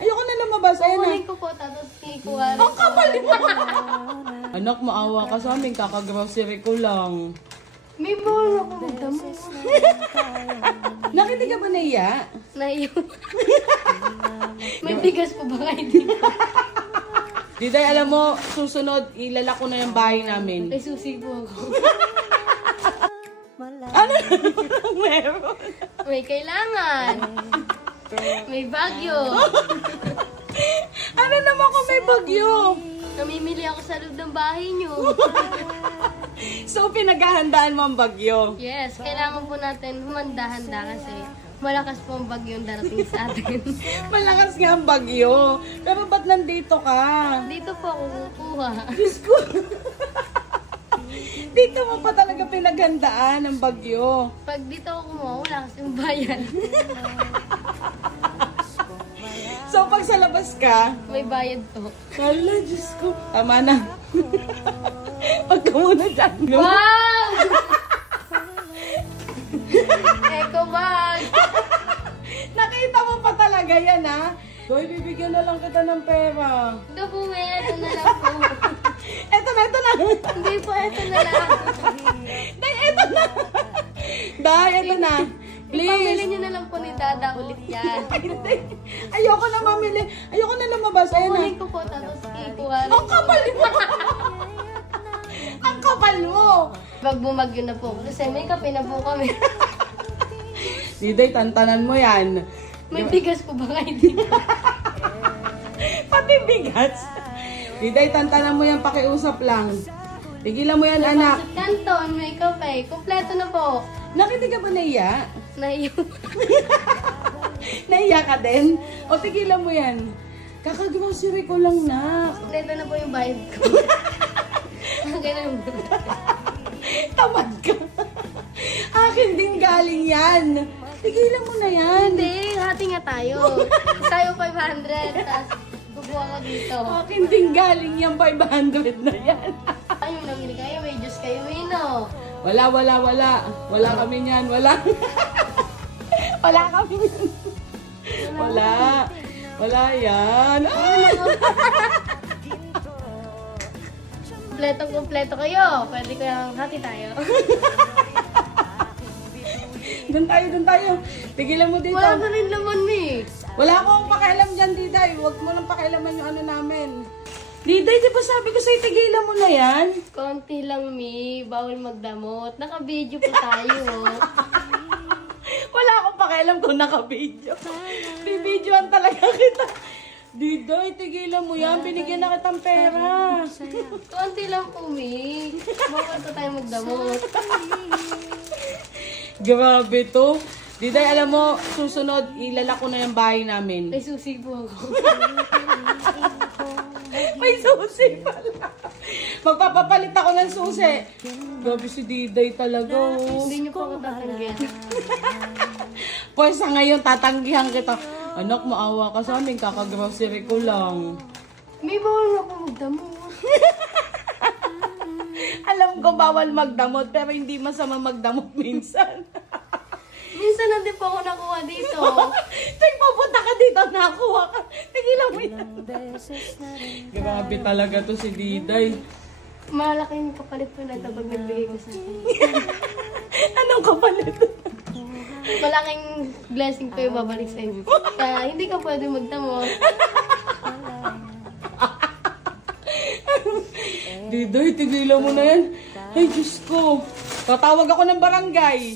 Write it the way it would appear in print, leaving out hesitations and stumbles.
Ayoko na lumabas. Ayan na. Kukunin ko po, tapos ikuha. Ang kapal mo! Anak, maawa ka sa amin. Kakagrocery ko lang. May bawal ako magdamo. Nakiti ka ba naiya? Naiyo. May bigas po ba kayo dito? Diday, alam mo, susunod, ilalako na yung bahay namin. May susi po ako. Ano naman meron? May kailangan. May bagyo. Ano naman kung may bagyo? Namimili ako sa loob ng bahay niyo. So, pinaghahandaan mo ang bagyo? Yes, kailangan po natin humanda-handa kasi malakas po ang bagyong darating sa atin. Malakas nga ang bagyo. Pero ba't nandito ka? Dito po ako kukuha. Diyos ko. Dito mo pa talaga pinaghandaan ang bagyo. Pag dito ako kumuha, wala kasing bayan. So, pag sa labas ka, May bayad po. hala, Diyos ko. Tama na. Huwag ka muna dyan. Wow! Eco bag! Nakita mo pa talaga yan, ha? Hoy, bibigyan na lang kita ng pera. Ito po, ito na lang po. Eto na, eto na. Hindi po, ito na lang. Day, eto na. Day, eto na. Ipamili Please. niyo na lang po ni Dada ulit yan. Ayoko na mamili. Ayoko na lumabas. Ayan na. Kukunin ko po, tapos ikuha. Ang kapal mo. Ang kapal mo. Pag bumagyo na po, kasi may kape na po kami. Diday, tantanan mo yan. May bigas po ba kayo dito? Pati bigas. Diday, tantanan mo yan. Pakiusap lang. Tigilan mo yan, anak. Canton, may kape. Kompleto na po. Nakiti ka ba naiya? Naiyo. Naiya ka din? O tigilan mo yan. Kakagrocery ko lang, na. Kompleto na po yung bayad ko. Ganun. Tamad ka. Akin din galing yan. Tigilan mo na yan. Hindi, hati nga tayo. Sa'yo 500, tapos kukuha ko dito. Akin din galing yan. 500 na yan. Ayun, namili kayo, may juice kayo, Wino. Wala. Wala kami niyan. Wala. Wala kami niyan. Wala. Wala yan. Ay! Kompletong-kompleto kayo. Pwede ko yung hati tayo. Doon tayo. Tigilan mo dito. Wala na rin laman, eh. Wala akong pakialam dyan, Diday. Huwag mo nang pakialaman yung ano namin. Diday, di ba sabi ko sa'yo, tigilan mo na yan? Konti lang, Mi. Bawal magdamot. Naka-video po tayo. Wala akong pakialam kung naka-video. Bibidyoan talaga kita. Diday, tigilan mo yan. Binigyan na kitang pera. Konti lang po, Mi. Bawal pa tayo magdamot. Grabe to. Diday, alam mo, susunod, ilalako na yung bahay namin. May susi po ako. May susi pala. Magpapapalit ako ng susi. Grabe si Diday talaga. Oh. Hindi niyo po ako tatanggihan. Pues sa ngayon, tatanggihan kita. Anak, maawa ka sa amin. Kakagrocery ko lang. May bawal ako magdamot. Alam ko bawal magdamot, pero hindi masama magdamot minsan. Minsan na din po ako nakuha dito. Tuwing pupunta ka dito, nakuha ka. Tigilan mo yan. Grabe talaga to si Diday. Malaking kapalit po na ito pag nagbigay ko sa akin. Anong kapalit? Malaking blessing ko yung babalik sa inyo. Kaya hindi ka pwede magdamot. Diday, tigilan mo na yan. Ay, Diyos ko. Tatawag ako ng barangay.